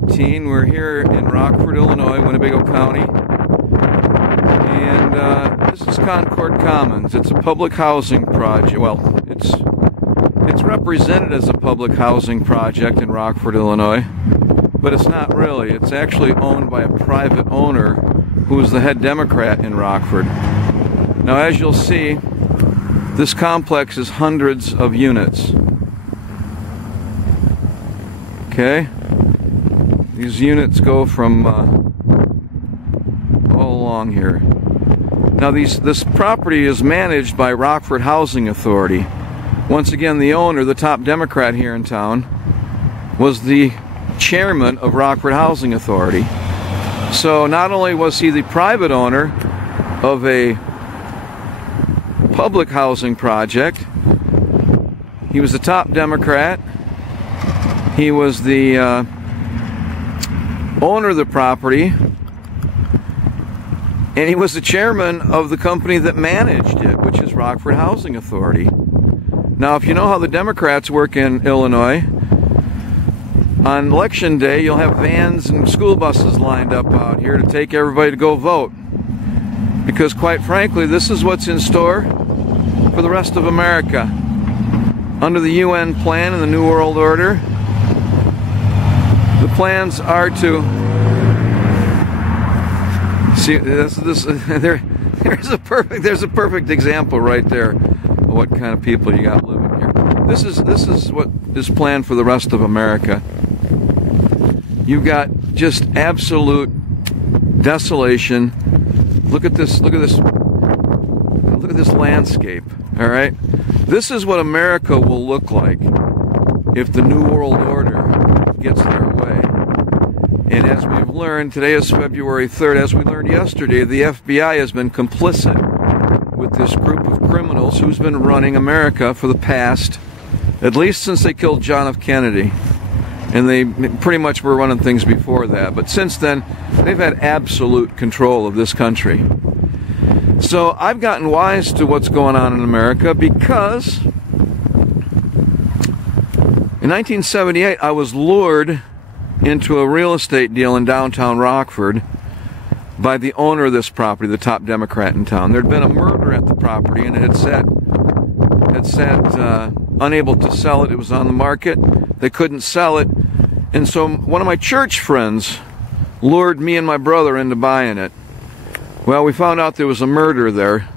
2018. We're here in Rockford, Illinois, Winnebago County. And this is Concord Commons. It's a public housing project. Well, it's represented as a public housing project in Rockford, Illinois. But it's not really. It's actually owned by a private owner who is the head Democrat in Rockford. Now, as you'll see, this complex is hundreds of units. Okay? These units go from all along here. Now, this property is managed by Rockford Housing Authority. Once again, the owner, the top Democrat here in town, was the chairman of Rockford Housing Authority. So not only was he the private owner of a public housing project, he was the top Democrat, he was the owner of the property, and he was the chairman of the company that managed it, which is Rockford Housing Authority. Now, if you know how the Democrats work in Illinois, on election day, you'll have vans and school buses lined up out here to take everybody to go vote. Because quite frankly, this is what's in store for the rest of America. Under the UN plan and the New World Order, the plans are to see there's a perfect example right there of what kind of people you got living here. This is what is planned for the rest of America. You've got just absolute desolation. Look at this landscape, all right? This is what America will look like if the New World Order gets their way. And as we've learned, today is February 3rd, as we learned yesterday, the FBI has been complicit with this group of criminals who's been running America for the past, at least since they killed John F. Kennedy. And they pretty much were running things before that. But since then, they've had absolute control of this country. So I've gotten wise to what's going on in America because in 1978, I was lured into a real estate deal in downtown Rockford by the owner of this property, the top Democrat in town. There'd been a murder at the property, and it had sat unable to sell it. It was on the market. They couldn't sell it. And so one of my church friends lured me and my brother into buying it. Well, we found out there was a murder there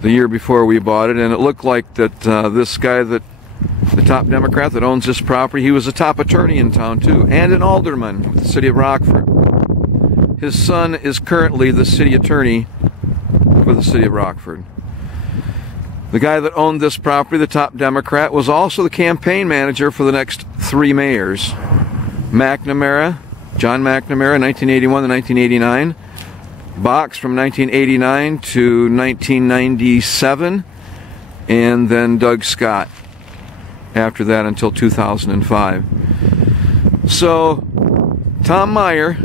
the year before we bought it, and it looked like that this guy, the top Democrat that owns this property, he was a top attorney in town too, and an alderman with the city of Rockford. His son is currently the city attorney for the city of Rockford. The guy that owned this property, the top Democrat, was also the campaign manager for the next three mayors. McNamara, John McNamara, 1981 to 1989. Box from 1989 to 1997. And then Doug Scott after that until 2005. So, Tom Meyer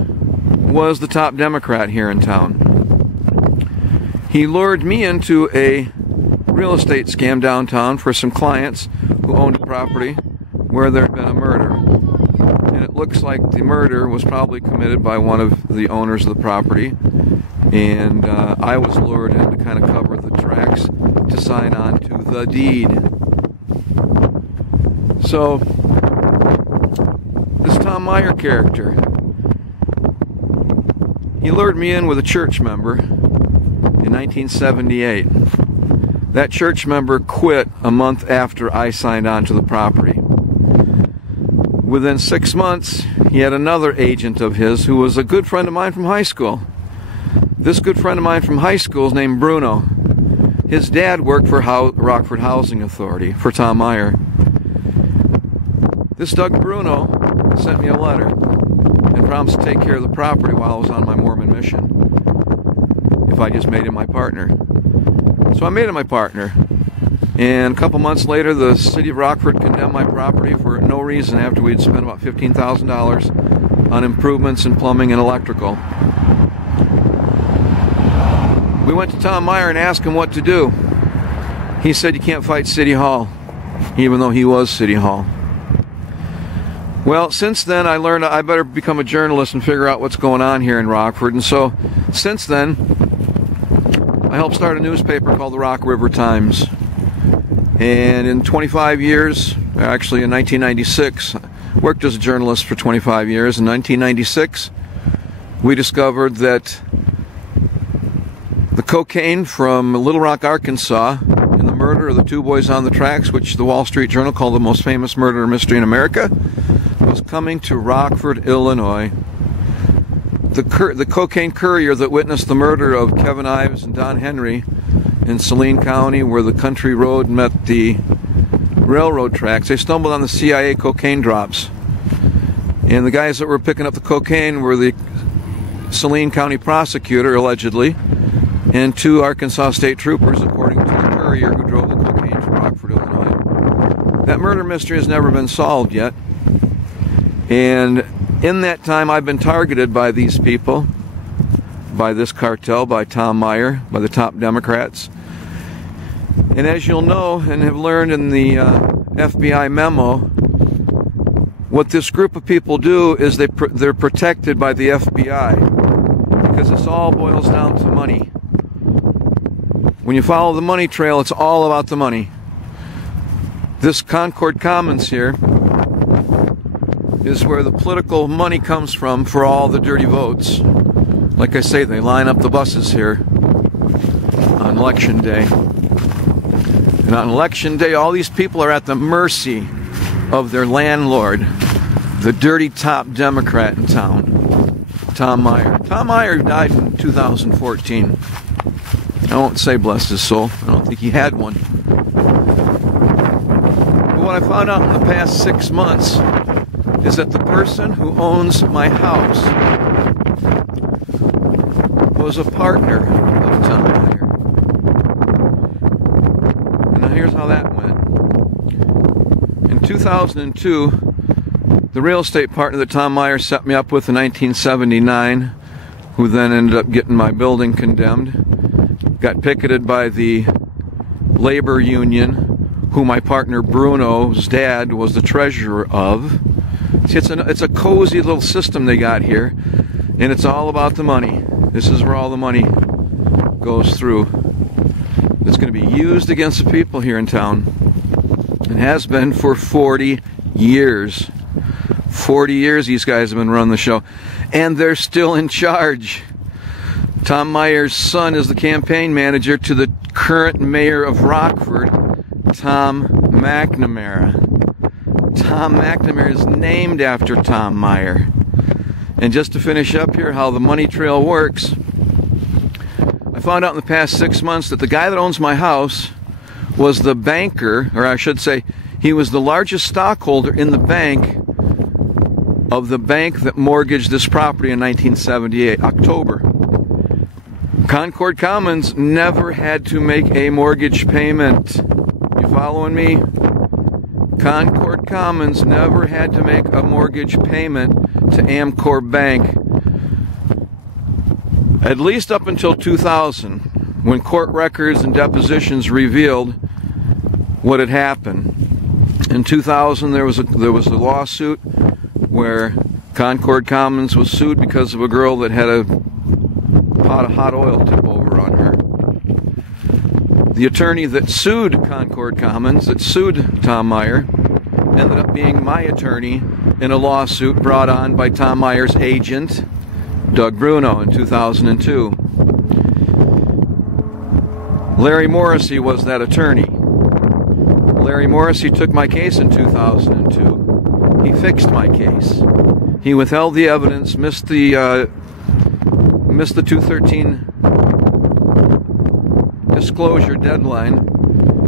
was the top Democrat here in town. He lured me into a real estate scam downtown for some clients who owned a property where there had been a murder. And it looks like the murder was probably committed by one of the owners of the property. And I was lured in to kind of cover the tracks to sign on to the deed. So, this Tom Meyer character, he lured me in with a church member in 1978. That church member quit a month after I signed on to the property. Within 6 months, he had another agent of his who was a good friend of mine from high school. This good friend of mine from high school is named Bruno. His dad worked for Rockford Housing Authority, for Tom Meyer. This Doug Bruno sent me a letter and promised to take care of the property while I was on my Mormon mission, if I just made him my partner. So I made him my partner, and a couple months later the city of Rockford condemned my property for no reason after we'd spent about $15,000 on improvements in plumbing and electrical. We went to Tom Meyer and asked him what to do. He said you can't fight City Hall, even though he was City Hall. Well, since then I learned I better become a journalist and figure out what's going on here in Rockford. And so since then I helped start a newspaper called the Rock River Times. And in 25 years, actually in 1996, worked as a journalist for 25 years. In 1996, we discovered that the cocaine from Little Rock, Arkansas, in the murder of the two boys on the tracks, which the Wall Street Journal called the most famous murder mystery in America, was coming to Rockford, Illinois. The cocaine courier that witnessed the murder of Kevin Ives and Don Henry in Saline County, where the country road met the railroad tracks, they stumbled on the CIA cocaine drops. And the guys that were picking up the cocaine were the Saline County prosecutor, allegedly, and two Arkansas state troopers, according to the courier who drove the cocaine to Rockford, Illinois. That murder mystery has never been solved yet. And in that time, I've been targeted by these people, by this cartel, by Tom Meyer, by the top Democrats. And as you'll know and have learned in the FBI MEMO, what this group of people do is they're protected by the FBI, because this all boils down to money. When you follow the money trail, it's all about the money. This Concord Commons here is where the political money comes from for all the dirty votes. Like I say, they line up the buses here on election day. And on election day, all these people are at the mercy of their landlord, the dirty top Democrat in town, Tom Meyer. Tom Meyer died in 2014. I won't say bless his soul. I don't think he had one. But what I found out in the past 6 months is that the person who owns my house was a partner of Tom Meyer. And now here's how that went. In 2002, the real estate partner that Tom Meyer set me up with in 1979, who then ended up getting my building condemned, got picketed by the labor union, who my partner Bruno's dad was the treasurer of. See, it's a cozy little system they got here, and it's all about the money. This is where all the money goes through. It's going to be used against the people here in town. It has been for 40 years. 40 years these guys have been running the show, and they're still in charge. Tom Meyer's son is the campaign manager to the current mayor of Rockford, Tom McNamara. Tom McNamara is named after Tom Meyer. And just to finish up here, how the money trail works, I found out in the past 6 months that the guy that owns my house was the banker, or I should say, he was the largest stockholder in the bank of the bank that mortgaged this property in 1978, October. Concord Commons never had to make a mortgage payment. You following me? Concord Commons never had to make a mortgage payment to Amcore Bank, at least up until 2000, when court records and depositions revealed what had happened. In 2000, there was a lawsuit where Concord Commons was sued because of a girl that had a pot of hot oil tip over on her. The attorney that sued Concord Commons, that sued Tom Meyer, ended up being my attorney in a lawsuit brought on by Tom Meyer's agent, Doug Bruno, in 2002. Larry Morrissey was that attorney. Larry Morrissey took my case in 2002. He fixed my case. He withheld the evidence, missed the 213 disclosure deadline,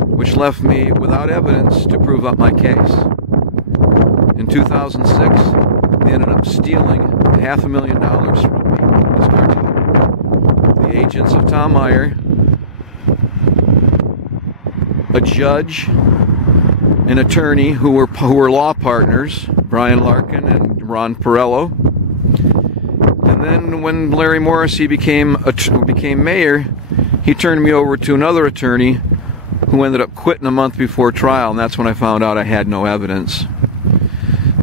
which left me without evidence to prove up my case. In 2006, they ended up stealing $500,000 from me, this cartel. The agents of Tom Meyer, a judge, an attorney who were law partners, Brian Larkin and Ron Perello. And then when Larry Morrissey became mayor, he turned me over to another attorney who ended up quitting a month before trial, and that's when I found out I had no evidence.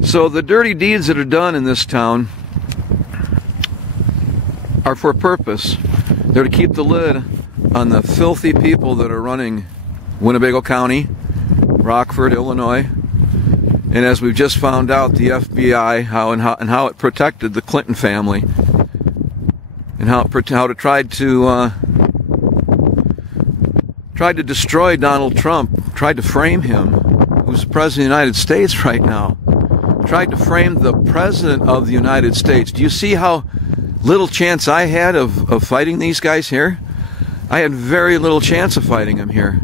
So the dirty deeds that are done in this town are for a purpose. They're to keep the lid on the filthy people that are running Winnebago County, Rockford, Illinois. And as we've just found out, the FBI, how it protected the Clinton family, and how it tried to destroy Donald Trump, tried to frame him, who's the President of the United States right now, tried to frame the President of the United States. Do you see how little chance I had of fighting these guys here? I had very little chance of fighting them here,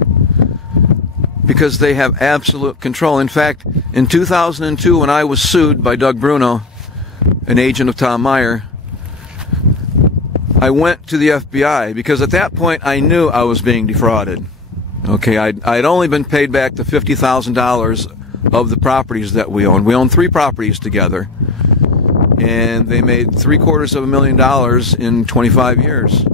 because they have absolute control. In fact, in 2002, when I was sued by Doug Bruno, an agent of Tom Meyer, I went to the FBI because at that point I knew I was being defrauded. Okay, I'd only been paid back the $50,000 of the properties that we owned. We owned 3 properties together, and they made $750,000 in 25 years.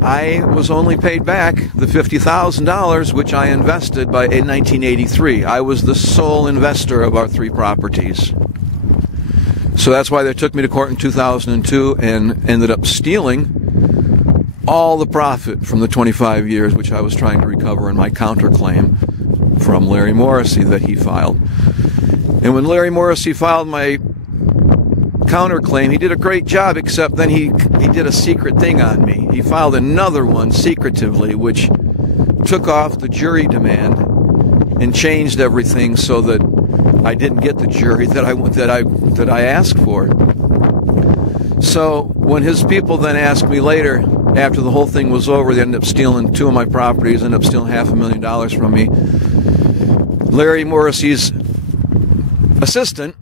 I was only paid back the $50,000 which I invested in 1983. I was the sole investor of our 3 properties. So that's why they took me to court in 2002 and ended up stealing all the profit from the 25 years which I was trying to recover in my counterclaim from Larry Morrissey that he filed. And when Larry Morrissey filed my counterclaim, he did a great job, except then he did a secret thing on me. He filed another one secretively, which took off the jury demand and changed everything so that I didn't get the jury that I asked for. So when his people then asked me later, after the whole thing was over, they ended up stealing 2 of my properties, ended up stealing $500,000 from me. Larry Morrissey's assistant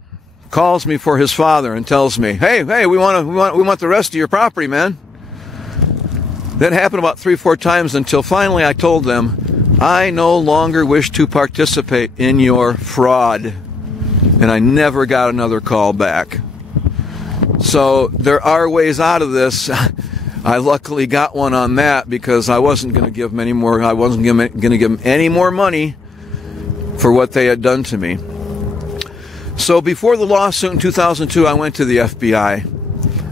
calls me for his father and tells me, "Hey, we want the rest of your property, man." That happened about 3 or 4 times until finally I told them, "I no longer wish to participate in your fraud." And I never got another call back. So there are ways out of this. I luckily got one on that because I wasn't going to give them any more. I wasn't going to give them any more money for what they had done to me. So before the lawsuit in 2002, I went to the FBI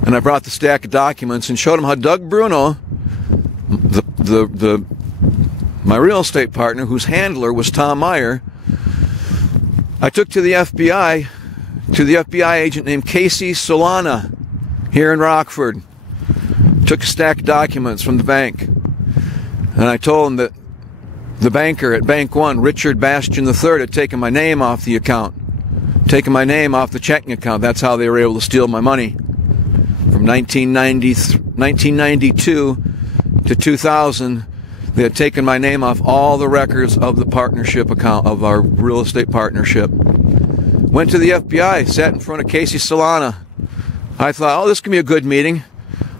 and I brought the stack of documents and showed them how Doug Bruno, my real estate partner, whose handler was Tom Meyer, I took to the FBI agent named Casey Solana here in Rockford. Took a stack of documents from the bank, and I told him that the banker at Bank 1, Richard Bastian III, had taken my name off the account, taken my name off the checking account. That's how they were able to steal my money. From 1992 to 2000, they had taken my name off all the records of the partnership account, of our real estate partnership. Went to the FBI, sat in front of Casey Solana. I thought, oh, this can be a good meeting.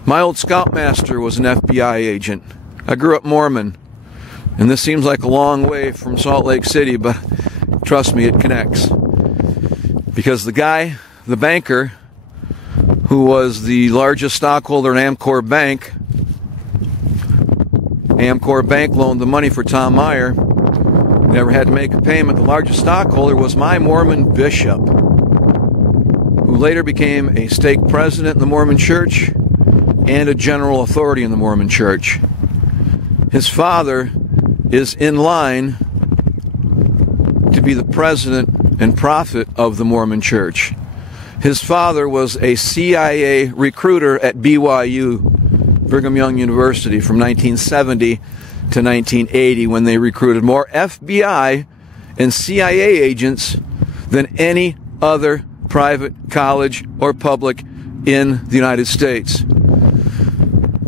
My old scoutmaster was an FBI agent. I grew up Mormon, and this seems like a long way from Salt Lake City, but trust me, it connects. Because the guy, the banker, who was the largest stockholder in Amcore Bank, Amcore Bank loaned the money for Tom Meyer, never had to make a payment. The largest stockholder was my Mormon bishop, who later became a stake president in the Mormon Church and a general authority in the Mormon Church. His father is in line to be the president and prophet of the Mormon Church. His father was a CIA recruiter at BYU, Brigham Young University, from 1970 to 1980, when they recruited more FBI and CIA agents than any other private college or public in the United States.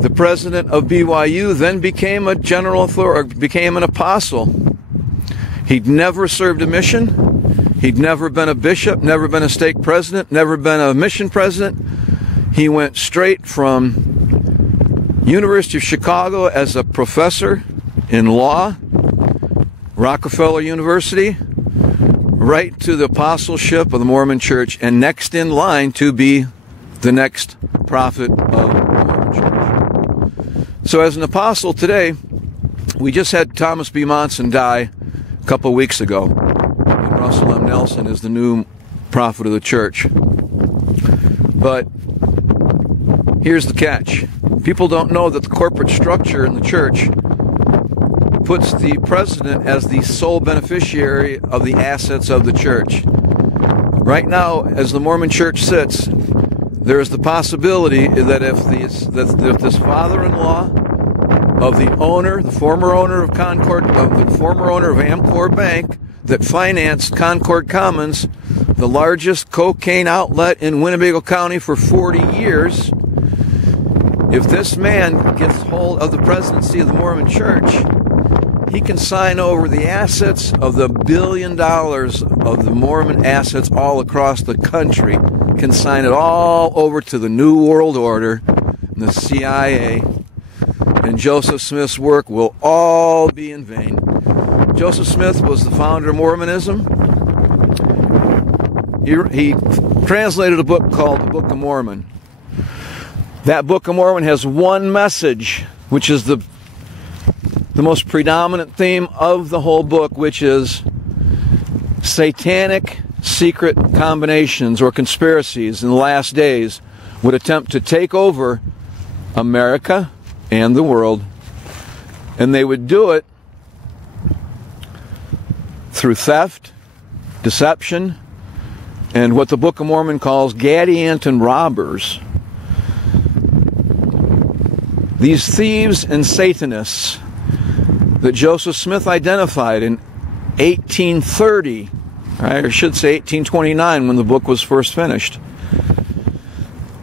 The president of BYU then became a general authority, became an apostle. He'd never served a mission. He'd never been a bishop, never been a stake president, never been a mission president. He went straight from University of Chicago as a professor in law, Rockefeller University, right to the apostleship of the Mormon Church, and next in line to be the next prophet of the Mormon Church. So as an apostle today, we just had Thomas B. Monson die a couple weeks ago. And Russell M. Nelson is the new prophet of the church. But here's the catch. People don't know that the corporate structure in the church puts the president as the sole beneficiary of the assets of the church. Right now, as the Mormon church sits, there is the possibility that if this father-in-law of the owner, the former owner of Amcore Bank that financed Concord Commons, the largest cocaine outlet in Winnebago County for 40 years, if this man gets hold of the presidency of the Mormon church, he can sign over the assets of the $1 billion of the Mormon assets all across the country, can sign it all over to the New World Order, the CIA, and Joseph Smith's work will all be in vain. Joseph Smith was the founder of Mormonism. He translated a book called the Book of Mormon. That Book of Mormon has one message, which is the most predominant theme of the whole book, which is satanic secret combinations or conspiracies in the last days would attempt to take over America and the world, and they would do it through theft, deception, and what the Book of Mormon calls Gadianton robbers. These thieves and Satanists that Joseph Smith identified in 1830, right, or should say 1829, when the book was first finished.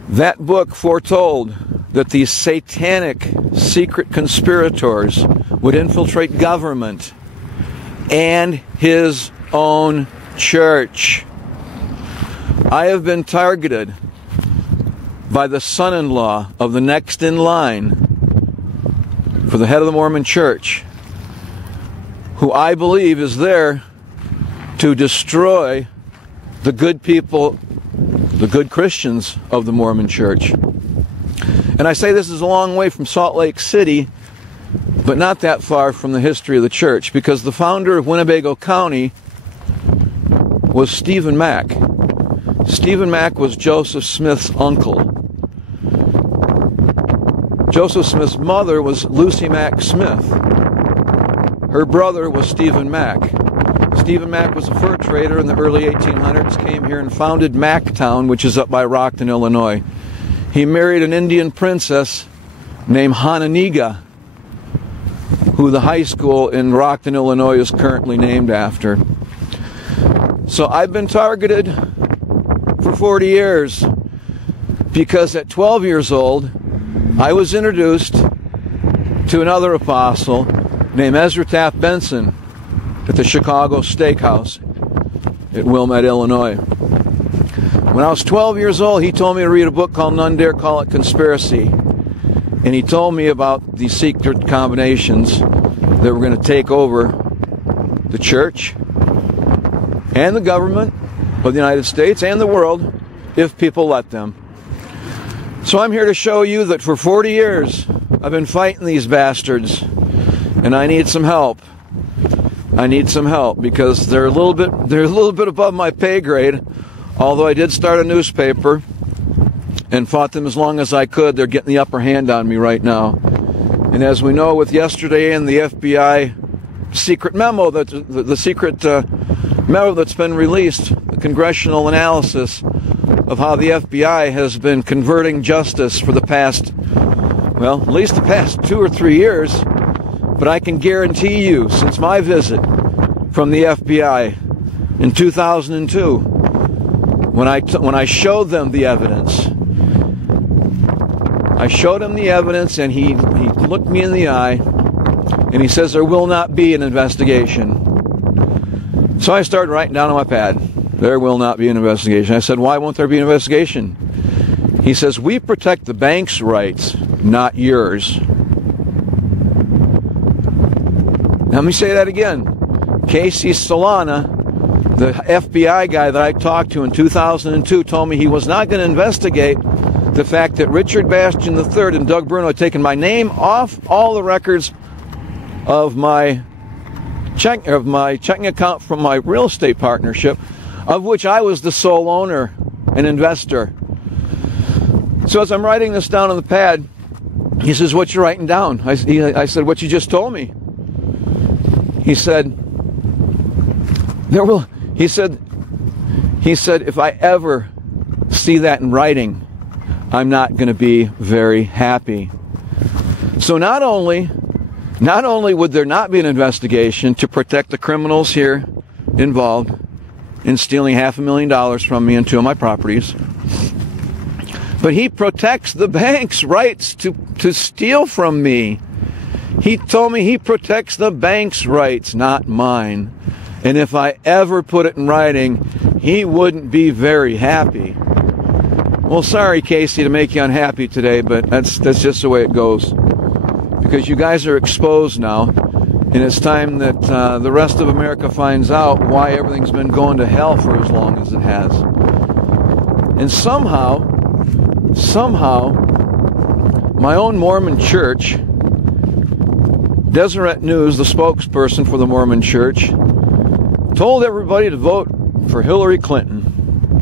That book foretold that these satanic secret conspirators would infiltrate government and his own church. I have been targeted by the son-in-law of the next in line for the head of the Mormon church, who I believe is there to destroy the good people, the good Christians of the Mormon church. And I say this is a long way from Salt Lake City, but not that far from the history of the church, because the founder of Winnebago County was Stephen Mack. Stephen Mack was Joseph Smith's uncle. Joseph Smith's mother was Lucy Mack Smith. Her brother was Stephen Mack. Stephen Mack was a fur trader in the early 1800s, came here and founded Macktown, which is up by Rockton, Illinois. He married an Indian princess named Hananiga, who the high school in Rockton, Illinois is currently named after. So I've been targeted for 40 years because at 12 years old, I was introduced to another apostle named Ezra Taft Benson at the Chicago Steakhouse at Wilmette, Illinois. When I was 12 years old, he told me to read a book called None Dare Call It Conspiracy. And he told me about these secret combinations that were going to take over the church and the government of the United States and the world if people let them. So I'm here to show you that for 40 years I've been fighting these bastards, and I need some help. I need some help because they're a little bit above my pay grade. Although I did start a newspaper and fought them as long as I could, they're getting the upper hand on me right now. And as we know, with yesterday and the FBI secret memo, the secret memo that's been released, the congressional analysis of how the FBI has been converting justice for the past, well, at least the past 2 or 3 years. But I can guarantee you, since my visit from the FBI in 2002, when I showed them the evidence, and he looked me in the eye, and he says there will not be an investigation. So I started writing down on my pad, there will not be an investigation. I said, why won't there be an investigation? He says, we protect the bank's rights, not yours. Let me say that again. Casey Solana, the FBI guy that I talked to in 2002, told me he was not going to investigate the fact that Richard Bastian III and Doug Bruno had taken my name off all the records of my checking account from my real estate partnership. of which I was the sole owner and investor. So as I'm writing this down on the pad, he says, "What you writing down?" I said, "What you just told me." He said, he said, "If I ever see that in writing, I'm not going to be very happy." So not only would there not be an investigation to protect the criminals here involved in stealing $500,000 from me and 2 of my properties, but he protects the bank's rights to steal from me. He told me he protects the bank's rights, not mine. And if I ever put it in writing, he wouldn't be very happy. Well, sorry, Casey, to make you unhappy today, but that's just the way it goes. Because you guys are exposed now, and it's time that the rest of America finds out why everything's been going to hell for as long as it has. And somehow, my own Mormon church, Deseret News, the spokesperson for the Mormon Church, told everybody to vote for Hillary Clinton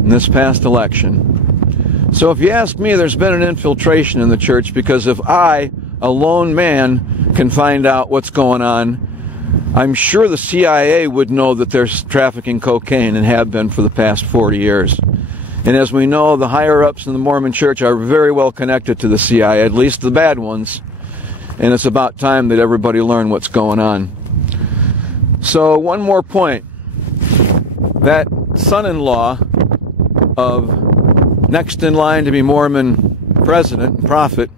in this past election. So if you ask me, there's been an infiltration in the church, because if I, a lone man, can find out what's going on, I'm sure the CIA would know that they're trafficking cocaine and have been for the past 40 years. And as we know, the higher-ups in the Mormon Church are very well connected to the CIA, at least the bad ones. And it's about time that everybody learn what's going on. So one more point. That son-in-law of next in line to be Mormon president and prophet,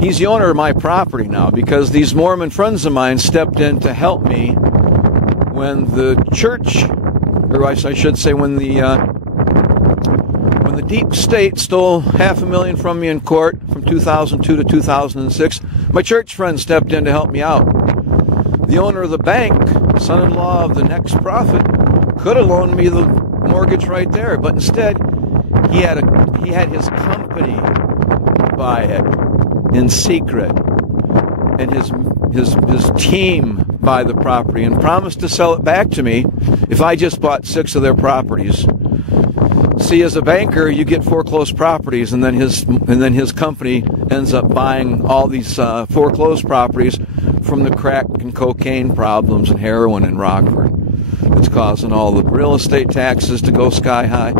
he's the owner of my property now, because these Mormon friends of mine stepped in to help me when the church, or I should say when the deep state stole $500,000 from me in court from 2002 to 2006. My church friends stepped in to help me out. The owner of the bank, son-in-law of the next prophet, could have loaned me the mortgage right there, but instead he had his company buy it in secret, and his team buy the property, and promised to sell it back to me if I just bought 6 of their properties. See, as a banker, you get foreclosed properties, and then his company ends up buying all these foreclosed properties from the crack and cocaine problems and heroin in Rockford. It's causing all the real estate taxes to go sky high,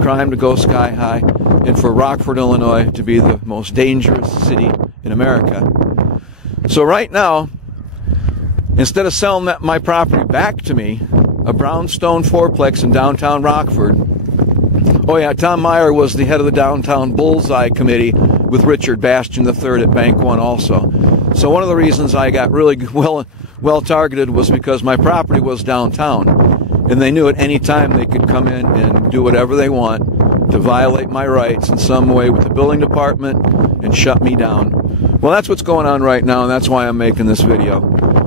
crime to go sky high, and for Rockford, Illinois to be the most dangerous city in America. So right now, instead of selling my property back to me, a brownstone fourplex in downtown Rockford. Oh yeah, Tom Meyer was the head of the downtown Bullseye Committee with Richard Bastian III at Bank One also. So one of the reasons I got really well targeted was because my property was downtown, and they knew at any time they could come in and do whatever they want to violate my rights in some way with the building department and shut me down. Well, that's what's going on right now, and that's why I'm making this video.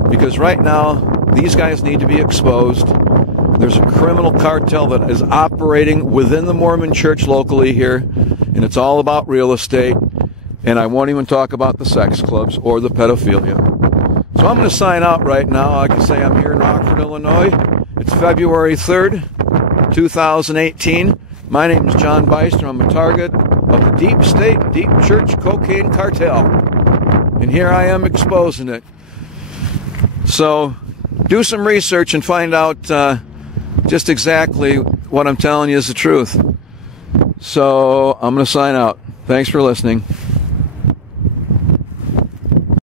Because right now, these guys need to be exposed. There's a criminal cartel that is operating within the Mormon Church locally here, and it's all about real estate, and I won't even talk about the sex clubs or the pedophilia. So I'm going to sign out right now. I can say I'm here in Rockford, Illinois. It's February 3rd, 2018. My name is John Beister. I'm a target of the Deep State, Deep Church Cocaine Cartel, and here I am exposing it. So do some research and find out just exactly what I'm telling you is the truth. So I'm going to sign out. Thanks for listening.